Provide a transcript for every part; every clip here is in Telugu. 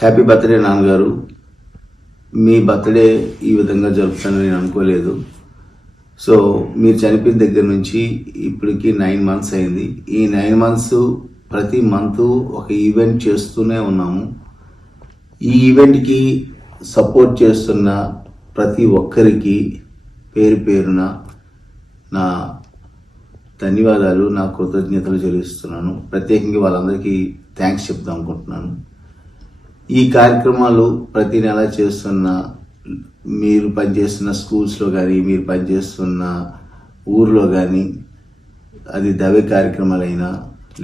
హ్యాపీ బర్త్డే నాన్నగారు. మీ బర్త్డే ఈ విధంగా జరుపుతానని నేను అనుకోలేదు. సో మీరు చనిపోయిన దగ్గర నుంచి ఇప్పటికి 9 months అయింది. ఈ 9 months ప్రతి మంత్ ఒక ఈవెంట్ చేస్తూనే ఉన్నాము. ఈ ఈవెంట్కి సపోర్ట్ చేస్తున్న ప్రతి ఒక్కరికి పేరు పేరున నా ధన్యవాదాలు, నా కృతజ్ఞతలు చెల్లిస్తున్నాను. ప్రత్యేకంగా వాళ్ళందరికీ థ్యాంక్స్ చెప్దాం అనుకుంటున్నాను. ఈ కార్యక్రమాలు ప్రతి నెల చేస్తున్న, మీరు పనిచేస్తున్న స్కూల్స్లో కానీ, మీరు పనిచేస్తున్న ఊర్లో కానీ, అది దైవ కార్యక్రమాలైనా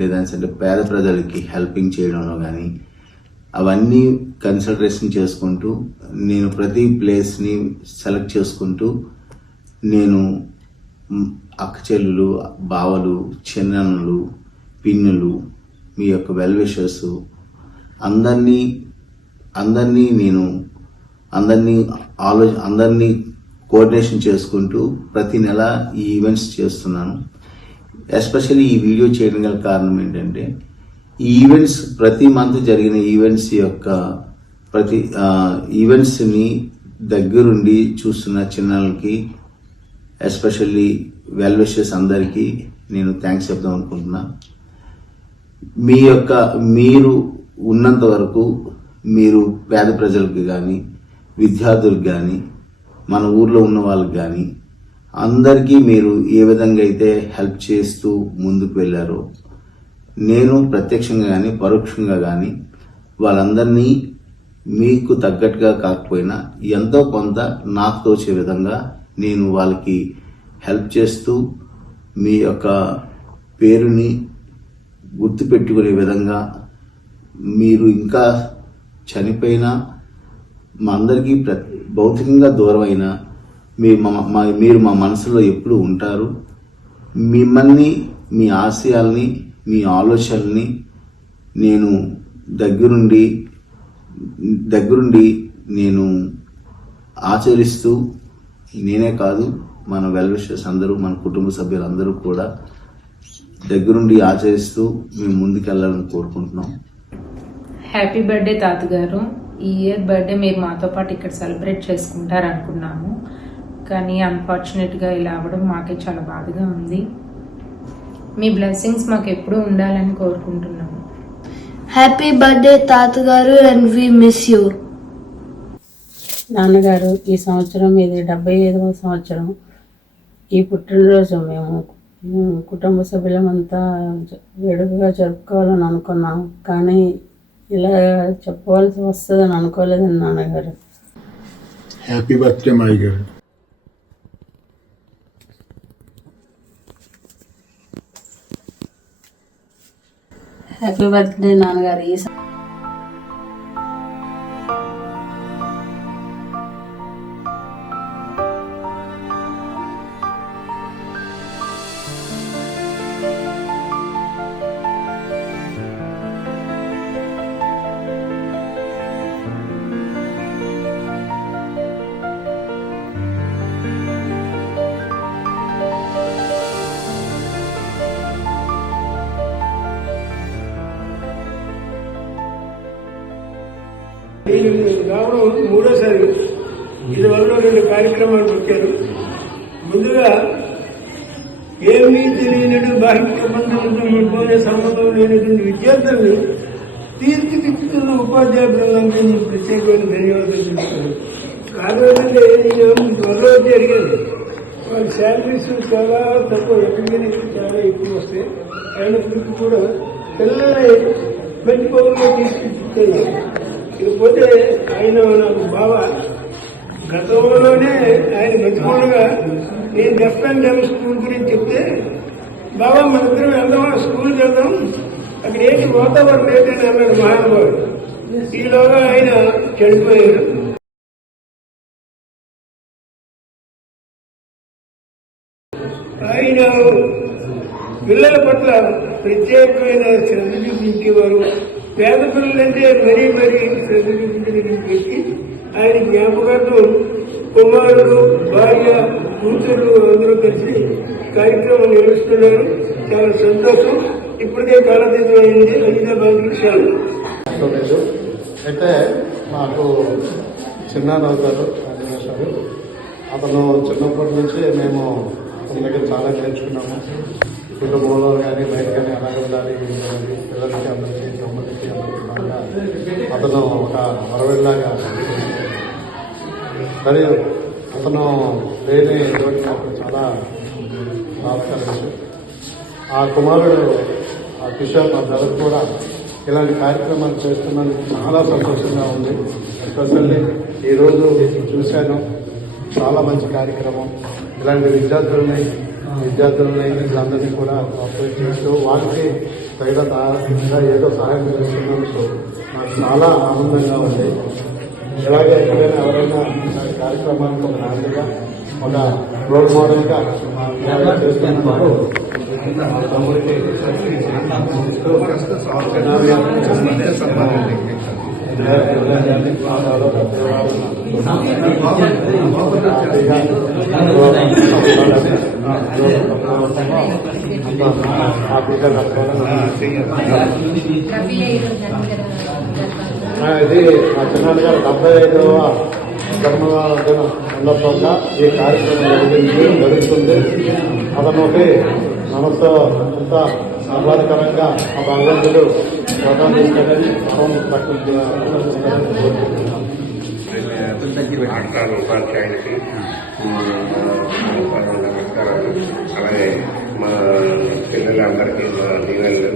లేదంటే పేద ప్రజలకి హెల్పింగ్ చేయడంలో కానీ, అవన్నీ కన్సిడరేషన్ చేసుకుంటూ నేను ప్రతి ప్లేస్ని సెలెక్ట్ చేసుకుంటూ నేను అక్క చెల్లులు, బావలు, చిన్నలు, పిన్నులు, మీ యొక్క వెల్ విషర్స్ అందరినీ కోఆర్డినేషన్ చేసుకుంటూ ప్రతి నెల ఈ ఈవెంట్స్ చేస్తున్నాను. ఎస్పెషల్లీ ఈ వీడియో చేయడం గల కారణం ఏంటంటే, ఈ ఈవెంట్స్ ప్రతి మంత్ జరిగిన ఈవెంట్స్ యొక్క ప్రతి ఈవెంట్స్ని దగ్గరుండి చూస్తున్న చిన్నలకి, ఎస్పెషల్లీ వెల్ విషర్స్ అందరికీ నేను థ్యాంక్స్ చెప్దాం అనుకుంటున్నా. మీరు ఉన్నంత వరకు మీరు పేద ప్రజలకు కానీ, విద్యార్థులకు కానీ, మన ఊర్లో ఉన్న వాళ్ళకి కానీ అందరికీ మీరు ఏ విధంగా అయితే హెల్ప్ చేస్తూ ముందుకు వెళ్ళారో, నేను ప్రత్యక్షంగా కానీ పరోక్షంగా కానీ వాళ్ళందరినీ మీకు తగ్గట్టుగా కాకపోయినా ఎంతో కొంత నాకు తోచే విధంగా నేను వాళ్ళకి హెల్ప్ చేస్తూ మీ యొక్క పేరుని గుర్తుపెట్టుకునే విధంగా, మీరు ఇంకా చనిపోయినా మా అందరికీ భౌతికంగా దూరమైనా మీరు మా మనసులో ఎప్పుడు ఉంటారు. మిమ్మల్ని, మీ ఆశయాల్ని, మీ ఆలోచనల్ని నేను దగ్గరుండి నేను ఆచరిస్తూ, నేనే కాదు మన వెల్ విషర్స్ అందరూ, మన కుటుంబ సభ్యులందరూ కూడా దగ్గరుండి ఆచరిస్తూ మేము ముందుకెళ్ళాలని కోరుకుంటున్నాం. హ్యాపీ బర్త్డే తాతగారు. ఈ ఇయర్ బర్త్డే మీరు మాతో పాటు ఇక్కడ సెలబ్రేట్ చేసుకుంటారనుకున్నాము, కానీ అన్ఫార్చునేట్గా ఇలా అవ్వడం మాకే చాలా బాధగా ఉంది. మీ బ్లెస్సింగ్స్ మాకు ఎప్పుడూ ఉండాలని కోరుకుంటున్నాము. హ్యాపీ బర్త్డే తాతగారు అండ్ వి మిస్ యూ. నాన్నగారు, ఈ సంవత్సరం ఇది 75వ సంవత్సరం. ఈ పుట్టినరోజు మేము కుటుంబ సభ్యులమంతా వేడుకగా జరుపుకోవాలని అనుకున్నాం, కానీ ఇలా చెప్పవలసి వస్తుందని అనుకోలేదండి నాన్నగారు. హ్యాపీ బర్త్డే మాయ గారు. హ్యాపీ బర్త్డే నాన్నగారు. ఈ రావడం మూడోసారి. ఇదివరకు 2 కార్యక్రమాలు పెట్టారు. ముందుగా ఏమీ తెలియనడు బాహ్య ప్రబంధంతో పోయే సంబంధం లేనటువంటి విద్యార్థులను తీర్చిదిద్దుతున్న ఉపాధ్యాయ బృందానికి ప్రత్యేకమైన ధన్యవాదాలు చెప్తాను. కారణంటే నేను త్వరలో అడిగాను, వాళ్ళ శాలరీస్ చాలా తక్కువ, ఎక్కడికి చాలా ఎక్కువ వస్తాయి. అయినప్పటికీ కూడా పిల్లల్ని మంచి పౌరులుగా తీసుకుంటున్నారు. ఇకపోతే ఆయన నాకు బాగా గతంలోనే ఆయన బతికోడుగా నేను లెఫ్ట్ స్కూల్ గురించి చెప్తే, బాబా మనిద్దరం వెళ్దామా, స్కూల్కి వెళ్దాం, అక్కడ ఏంటి వాతావరణం ఏంటని అన్నాడు మహానుభావుడు. ఈలోగా ఆయన చనిపోయారు. ఆయన పిల్లల పట్ల ప్రత్యేకమైన శ్రద్ధ చూపించేవారు. పేద పిల్లలంటే మరీ శ్రద్ధ చూపించిన వ్యక్తి. ఆయన జ్ఞాపకార్థం కుమారుడు, భార్య, కూతురు అందరూ కలిసి కార్యక్రమం నిర్వహిస్తున్నారు. చాలా సంతోషం. ఇప్పటికే కాలతీతం అయింది. హైదరాబాద్ విషయాలు అయితే నాకు చిన్నాన్న అవుతారు ఆంజనేశ్వరు. అతను చిన్నప్పటి నుంచి మేము అతని దగ్గర చాలా నేర్చుకున్నాము. కుటుంబంలో కానీ బయట కానీ ఎలా ఉండాలి, పిల్లలకి అందరికీ తమ్ముడికి అందరికీ బాగా అతను ఒక వరవెల్లాగా. మరియు అతను లేని రోజు నాకు చాలా బాధకరం. ఆ కుమారుడు ఆ కిషోర్ మా బ్రదర్ కూడా ఇలాంటి కార్యక్రమాలు చేస్తున్నందుకు చాలా సంతోషంగా ఉంది. ఎస్పెషల్లీ ఈరోజు చూశాను, చాలా మంచి కార్యక్రమం. ఇలాంటి విద్యార్థులని వీళ్ళందరినీ కూడా కోఆపరేట్ చేస్తూ వారికి తగిన ఏదో సహాయం చేస్తున్నందుకు నాకు చాలా ఆనందంగా ఉంది. ఇలాగే ఎక్కడైనా ఎవరైనా ఇలాంటి కార్యక్రమానికి ఒక నాయకుడిగా, ఒక రోల్ మోడల్గా చేస్తున్నందుకు మా తమ్ముడికి ఇది మా చిన్నాన్న గారు 75వ జన్మదిన సందర్భంగా ఈ కార్యక్రమం జరుగుతుంది. అతనికి మనసు అంత ఆహ్లాదకరంగా ఆ భగవంతుడు ప్రధానించాలని పాఠశాల ఉపాధ్యాయులకి నమస్కారాలు. అలాగే మా పిల్లలందరికీ మా దీవెనలు.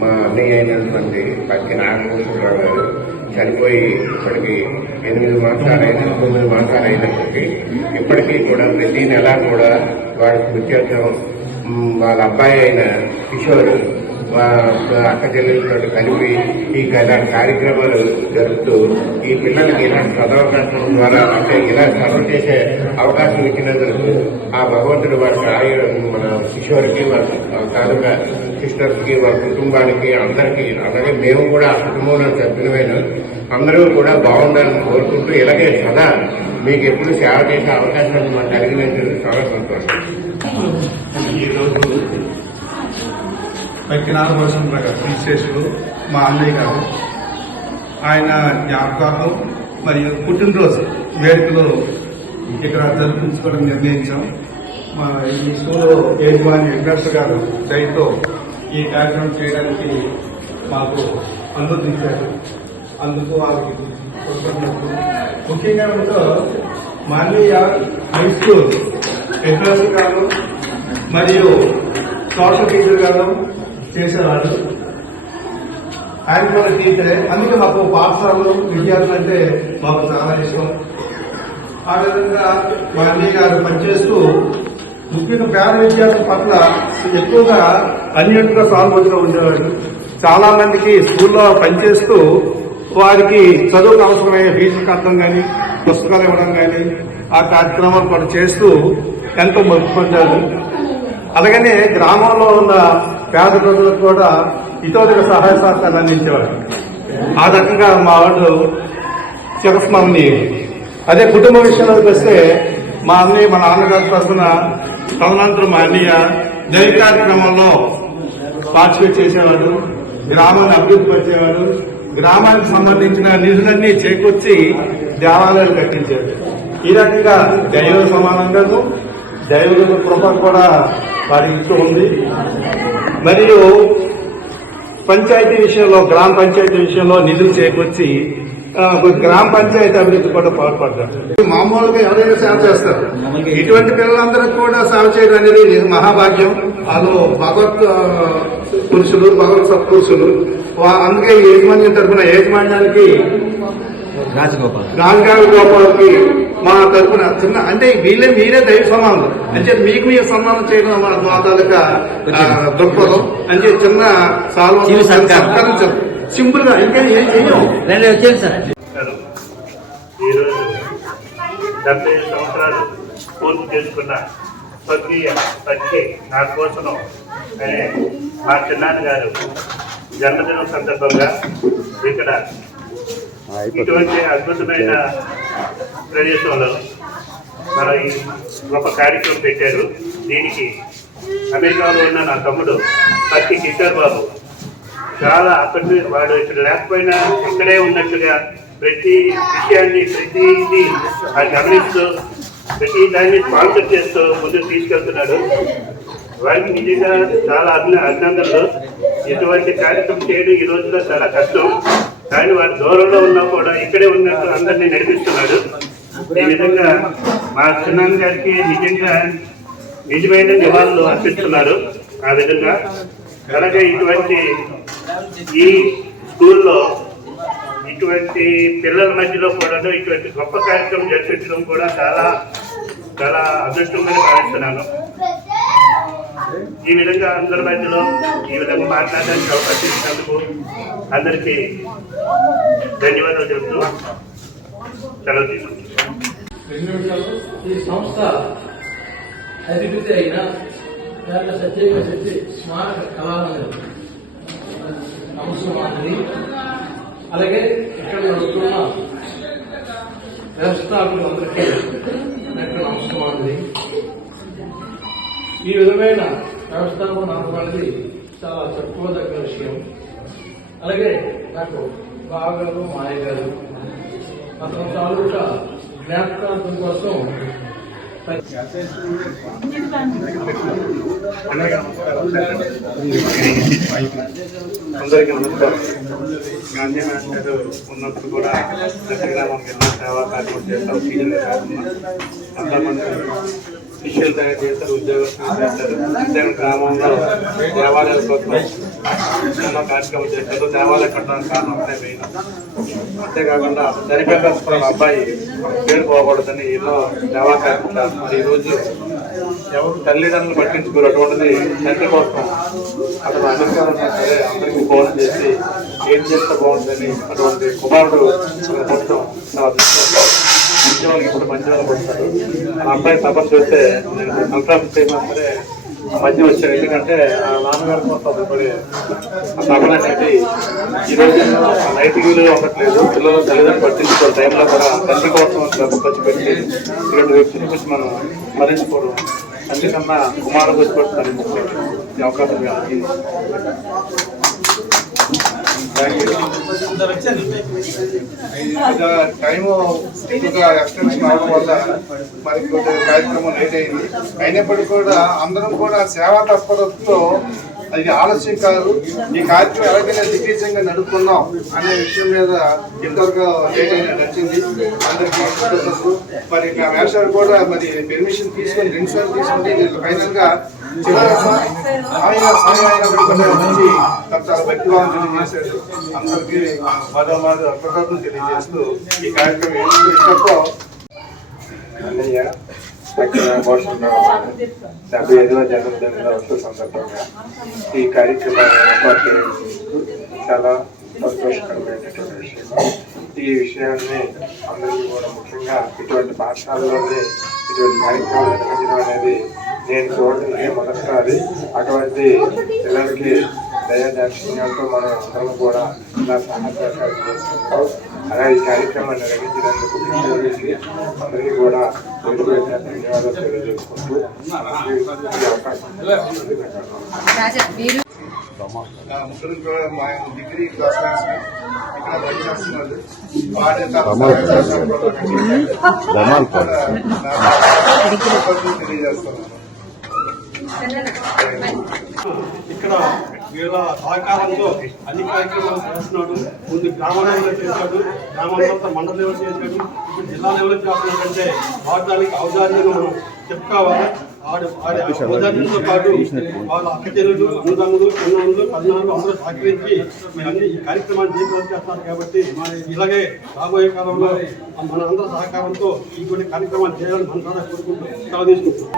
మా అన్నయ్య అయినటువంటి పచ్చి నాగభూషణరావు గారు చనిపోయి ఇప్పటికి 8 మాసాలు అయినప్పటికీ ఇప్పటికీ కూడా ప్రతి నెల కూడా వాడి స్మృత్యర్థం వాళ్ళ అబ్బాయి అయిన కిషోర్ అక్క చెల్లెలతో కలిపి ఈ కార్యక్రమాలు జరుపుతూ ఈ పిల్లలకి ఇలాంటి చదవకాశం ద్వారా అంటే ఇలా చదువు చేసే అవకాశం ఇచ్చినందుకు ఆ భగవంతుడు వారికి మన కిషోర్కి వారి తాలూకా సిస్టర్స్కి వారి కుటుంబానికి అందరికీ, అలాగే మేము కూడా ఆ కుటుంబంలో సభ్యులమైన అందరూ కూడా బాగుండాలని కోరుకుంటూ ఇలాగే సదా మీకు ఎప్పుడు సేవ చేసే అవకాశం మాకు కలిగినందుకు చాలా సంతోషం. ఈరోజు పక్కినారు వర్షం శ్రీశేషుడు మా అన్నయ్య గారు, ఆయన జ్ఞాపకాలు మరియు పుట్టినరోజు వేడుకలు ఇక్కడ జరిపించుకోవడం నిర్ణయించాం. మా ఈ స్కూల్లో యజమాని వెంకటేశ్వర గారు దయతో ఈ కార్యక్రమం చేయడానికి మాకు అనుమతించారు. అందుకు వారికి కృతజ్ఞతలు. ముఖ్యంగా మా అన్నయ్య హై స్కూల్ వెంకటేశ్వర గారు మరియు సోషల్ టీచర్ గారు చేసేవాడు. ఆయన కూడా టీచరే. అందుకే మాకు పాఠశాలలో విద్యార్థులు అంటే మాకు చాలా ఇష్టం. ఆ విధంగా మా అన్నయ్య గారు పనిచేస్తూ ముఖ్యంగా పేద విద్యార్థుల పట్ల ఎక్కువగా అన్నింటిగా సానుభూతిలో ఉండేవాడు. చాలా మందికి స్కూల్లో పనిచేస్తూ వారికి చదువుకు అవసరమయ్యే ఫీజు కట్టడం కానీ, పుస్తకాలు ఇవ్వడం కానీ ఆ కార్యక్రమాలు కూడా చేస్తూ ఎంతో మొదలు పొందారు. అలాగనే గ్రామంలో ఉన్న పేద ప్రజలకు కూడా ఇతోదిక సహాయ సహకారాలు అందించేవాడు. ఆ రకంగా మా వాడు చిరస్మరణీయుడు. అదే కుటుంబ విషయంలోకి వస్తే మా అన్నయ్య మా నాన్నగారి తరఫున తదనంతరం మా అన్నయ్య దైవ కార్యక్రమంలో పార్టిసిపేట్ చేసేవాడు, గ్రామాన్ని అభివృద్ధి పరిచేవాడు, గ్రామానికి సంబంధించిన నిధులన్నీ చేకూర్చి దేవాలయాలు కట్టించారు. ఈ రకంగా దైవ సమానంగాను దైవ కృప కూడా వారి ఇంట్లో ఉంది. మరియు పంచాయతీ విషయంలో, గ్రామ పంచాయతీ విషయంలో నిధులు చేకూర్చి గ్రామ పంచాయతీ అభివృద్ధి కూడా పాల్పడ్డారు. మామూలుగా ఎవరైనా సేవ చేస్తారు. ఇటువంటి పిల్లలందరికీ కూడా సేవ చేయడం అనేది మహాభాగ్యం. వాళ్ళు భగవత్ పురుషులు, భగవత్ సత్పురుషులు. అందుకే యాజమాన్యం తరఫున యాజమాన్యానికి రాజగోపాల్కి మా తరఫున చిన్న అంటే మీరే దైవ సమానం అంటే మీకు మీరు సన్మానం చేయడం మా తాలూకా దృక్పథం అంటే చిన్న సత్కారం సింపుల్ గా ఇంకా ఏం చెయ్యం. ఈరోజు 75 సంవత్సరాలు పూర్తి చేసుకున్న స్వర్గీయ పచ్చి నాగభూషణం అనే మా చిన్నాన్న గారు జన్మదినం సందర్భంగా ఇక్కడ ఇటువంటి అద్భుతమైన ప్రదేశంలో మన ఈ గొప్ప కార్యక్రమం పెట్టారు. దీనికి అమెరికాలో ఉన్న నా తమ్ముడు పత్తి కిషోర్ బాబు చాలా అక్కడి వాడు ఇక్కడ లేకపోయినా ఇక్కడే ఉన్నట్టుగా ప్రతి విషయాన్ని ప్రతిదీ గమనిస్తూ ప్రతి దాన్ని స్పాన్సర్ చేస్తూ ముందుకు తీసుకెళ్తున్నాడు. వారికి నిజంగా చాలా అభినందనలు. ఇటువంటి కార్యక్రమం చేయడం ఈ రోజుల్లో చాలా కష్టం, కానీ వాడు దూరంలో ఉన్నా కూడా ఇక్కడే ఉన్నట్టు అందరినీ నడిపిస్తున్నాడు. ఈ విధంగా మా చిన్నాన్న గారికి నిజంగా నిజమైన నివాళులు అర్పిస్తున్నారు. ఆ విధంగా అలాగే ఇటువంటి ఈ స్కూల్లో ఇటువంటి పిల్లల మధ్యలో కూడా ఇటువంటి గొప్ప కార్యక్రమం జరిపించడం కూడా చాలా చాలా అదృష్టంగా భావిస్తున్నాను. ఈ విధంగా అందరి మధ్యలో ఈ విధంగా మాట్లాడడానికి అవకాశం ఇచ్చినందుకు అందరికీ ధన్యవాదాలు చెబుతూ సెలవు తీసుకుంటున్నాను. ఈ సంస్థ అభివృద్ధి అయిన సత్యంగా శక్తి స్మారక కళామందిరం నమస్కారం. అలాగే ఇక్కడ నడుస్తున్న వ్యవస్థాపకులందరికీ నమస్కారం. ఈ విధమైన వ్యవస్థాపన నడపడానికి చాలా చెప్పుకోదగ్గ విషయం. అలాగే నాకు బావగారు మాయ గారు అతని తాలూకా జ్ఞాపకార్థం కోసం అందరికీ నమస్కారం. గాంధీ గారు ఉన్నప్పుడు కూడా గ్రామం ఎన్నో సేవా కార్యక్రమం చేస్తాం. సీనియర్ కాకుండా అంతమంది శిష్యులు తయారు చేస్తారు, ఉద్యోగస్తులు చేస్తారు. ఉద్యోగం గ్రామంలో దేవాలయాల కోసం ఎన్నో కార్యక్రమం చేస్తారు. దేవాలయం కట్టడానికి కారణం అంటే మెయిన్. అంతేకాకుండా చనిపోయిన అబ్బాయి పేరు పోకూడదని ఎన్నో సేవా కార్యక్రమాలు. మరి ఈరోజు ఎవరు తల్లిదండ్రులు పట్టించుకోరు. అటువంటిది తండ్రి కోసం అతను అమెరికాలో ఉన్నా సరే అందరికీ ఫోన్ చేసి ఏం చేస్తే బాగుంటుందని అటువంటి కుమారుడు మొత్తం మంచివాళ్ళకి ఇప్పుడు మంచి వాళ్ళు పడతారు. ఆ అబ్బాయి సఫర్ చూస్తే నేను కన్ఫర్మ్ చేయమని సరే మధ్య వచ్చాడు. ఎందుకంటే ఆ నాన్నగారి కోసం పడే ఆ సఫర్ అనేది ఈరోజు నైతిక విలువ ఉండట్లేదు. పిల్లలు తల్లిదండ్రులు పట్టించుకోవాలి. టైంలో కూడా తండ్రి కోసం డబ్బు ఖర్చు పెట్టి ఇటువంటి వ్యక్తిని గురించి మనం స్మరించుకోవడం, తండ్రి కన్నా కుమారుడు గురించి కూడా స్మరించుకోవడం ఈ అవకాశం టైము ఎక్కువగా ఎక్స్టెన్షన్ అవడం వల్ల మరి కార్యక్రమం లేట్ అయింది. అయినప్పటికీ కూడా అందరం కూడా సేవా తత్పరతతో అది ఆలస్యం కాదు, ఈ కార్యక్రమం ఎలాగైనా దిగ్విజయంగా నడుపుకున్నాం అనే విషయం మీద ఇంతవరకు లేట్ అయినా నచ్చింది. అందరికీ మరి నా వేషాలు కూడా మరి పెర్మిషన్ తీసుకొని 2 సార్లు తీసుకుంటే ఫైనల్ గా ఆయన మంచి చాలా భక్తిభావం తెలియజేశాడు. అందరికీ మరోమారు కృతజ్ఞతలు తెలియజేస్తూ ఈ కార్యక్రమం ఇష్టంతో అన్నయ్య 75వ జన్మదిన ఉత్సవ సందర్భంగా ఈ కార్యక్రమాన్ని ఏర్పాటు చేయడానికి చాలా సంతోషకరమైనటువంటి విషయం. ఈ విషయాన్ని అందరికీ కూడా ముఖ్యంగా ఇటువంటి పాఠశాలలోనే ఇటువంటి కార్యక్రమాలు నిర్వహించడం అనేది నేను చూడడం మొదటిసారి. అటువంటి పిల్లలకి దయాదాక్షిణ్యాలతో మనం అందరం కూడా ఇలా సహాయకాలు చేస్తున్నాం. అలాగే ఈ కార్యక్రమాన్ని నిర్వహించినందుకు అందరికీ కూడా ధన్యవాదాలు తెలియజేసుకుంటూ ముగ్గురు కూడా మా డిగ్రీ క్లాస్మేట్స్ ఇక్కడ పనిచేస్తున్నారు. తెలియజేస్తున్నాను. ఇక్కడ వీళ్ళ సహకారంతో అన్ని కార్యక్రమాలు చేస్తున్నాడు. ముందు గ్రామ లెవెల్లో చేశాడు, గ్రామంలో మండల లెవెల్ చేశాడు, ఇప్పుడు జిల్లా లెవెల్ చేస్తున్నాడంటే వాడడానికి ఔదార్యంగా మనం చెప్పుకోవాలి. ఔదార్యంతో పాటు వాళ్ళ అక్క చెల్లెలు, అన్నదమ్ములు, చిన్నలు, కన్నాలు అందరూ సహకరించి అన్ని ఈ కార్యక్రమాన్ని జీవితం చేస్తారు. కాబట్టి ఇలాగే రాబోయే కాలంలో మన అందరి సహకారంతో ఇటువంటి కార్యక్రమాలు చేయాలని మన ద్వారా కోరుకుంటూ సెలవు తీసుకుంటున్నాం.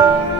Thank you.